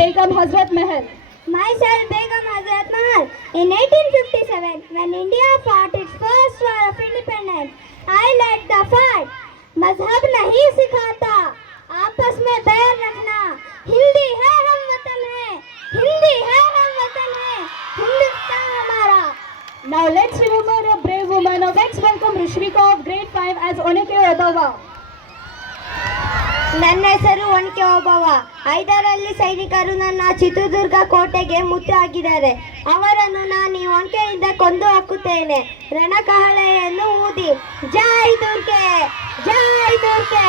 Begum Hazrat Mahal. Myself, Begum Hazrat Mahal. In 1857, when India fought its first war of independence, I led the fight. मजहब नहीं सिखाता, आपस में बैर रखना. हिंदी है हम वतन है, हिंदी है हम वतन है, हिंदुस्तान हमारा. Now let's remember a brave woman. Let's welcome Rishrika of grade 5 as Oneke Obawa. ನನ್ನ ಹೆಸರು ಒನಕೆ ಓಬವ್ವ. 5ರಲ್ಲಿ ಸೈನಿಕರು ನನ್ನ ಚಿತ್ರದುರ್ಗ ಕೋಟೆಗೆ ಮುತ್ತು ಹಾಕಿದ್ದಾರೆ. ಅವರನ್ನು ನಾನು ಈ ಒನಕೆಯಿಂದ ಕೊಂದು ಹಾಕುತ್ತೇನೆ. ರಣಕಹಳೆಯನ್ನು ಊದಿ ಜೈ ದುರ್ಗೆ, ಜೈ Durga.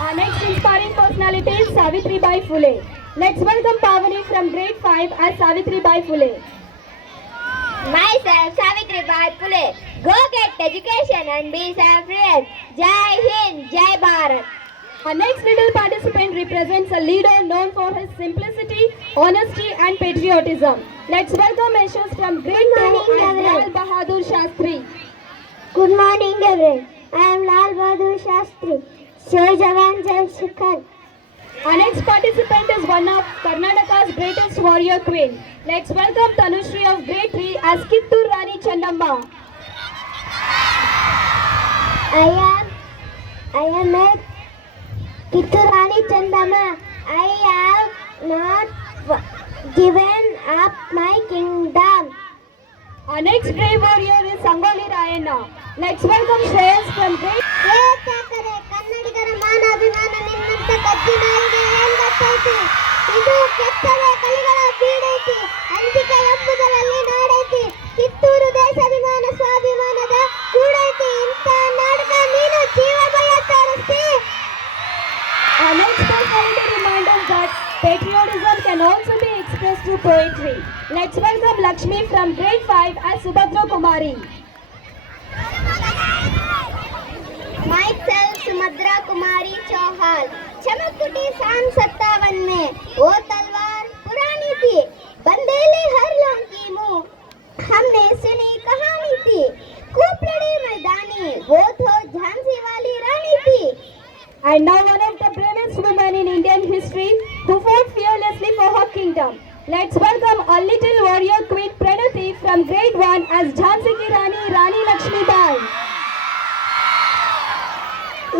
Our next inspiring personality is Savitribai Phule. Let's welcome Pavani from grade 5 as Savitribai Phule. Myself, Savitribai Phule. Go get education and be self-reliant. Jai Hind, Jai Bharat. Our next little participant represents a leader known for his simplicity, honesty and patriotism. Let's welcome Yashash from grade 2 as Lal Bahadur Shastri. Good morning everyone. I am Lal Bahadur Shastri. Jai Jawan, Jai Kisan. Our next participant is one of Karnataka's greatest warrior queen. Let's welcome Tanushri of grade 3 as Kittur Rani Channamma. I am a Kittur Rani Channamma. I have not given up my kingdom. Our next brave warrior is Sangoli Rayana. Let's welcome Shreyas from grade. ಕನ್ನಡಿಗರ ಮಾನಾಭಿಮಾನ ನಿನ್ನಂತ ಕಜ್ಜಿನಾಯಿಗೆ ಏನ್ ಗೊತ್ತೈತಿ? ಇದು ಕೆತ್ತನೆ ಕಲಿಗಳ ಬೀಡೈತಿ, ಅಂತಿಕೆ ಎಂಬುದರಲ್ಲಿ ನಾಡೈತಿ. ಕಿತ್ತೂರು ದೇಶಾಭಿಮಾನ ಸ್ವಾಭಿಮಾನದ ಕೂಡೈತಿ. ಇಂಥ ನಾಡಕ ನೀನು ಜೀವ ಭಯ ತೋರಿಸ್ತಿ. Our next personality reminds us that patriotism can also be expressed through poetry. Let's welcome Lakshmi from grade 5 as Subhadra Kumari. Myself, सुमद्रा Kumari Chauhan. चमक उठी शान 57 में. वो तलवार पुरानी थी, बंदेले हर लोग की मुंह. हमने सुनी कहानी थी, खूब लड़ी मैदानी. वो तो झांसी वाली रानी थी. And now one of the bravest women in Indian history who fought fearlessly for her kingdom. Let's welcome a little warrior queen Pranati from grade 1 as Jhansi ki Rani, Rani Lakshmi Bai.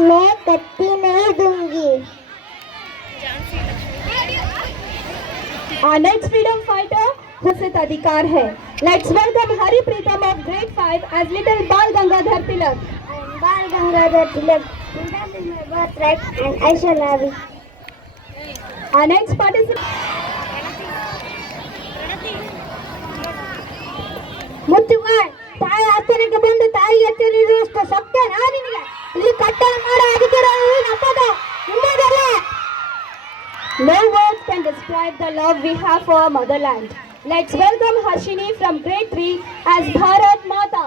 मैं कत्ती नहीं दूंगी. Our next freedom fighter Husit Adhikar hai. Let's welcome Hari Pritam of grade 5 as little Bal Gangadhar Tilak. I am Bal Gangadhar Tilak. Freedom is my birthright and I shall have it. Our next participant ಮುತ್ತುಗಾಳ್ ತಾಯಿ ಹತ್ತನಿಗೆ ಬಂದು ತಾಯಿಗೆ ಹತ್ತಿರುವಷ್ಟು ಸತ್ಯ ನಾನಿನಿಗೆ ಇಲ್ಲಿ ಕಟ್ಟಡ ಮಾಡೋ ಅಧಿಕಾರ ನಮ್ಮದ ನಿಮ್ಮದಲ್ಲ. No words can describe the love we have for our motherland. Let's welcome Harshini from grade 3 as Bharat Mata.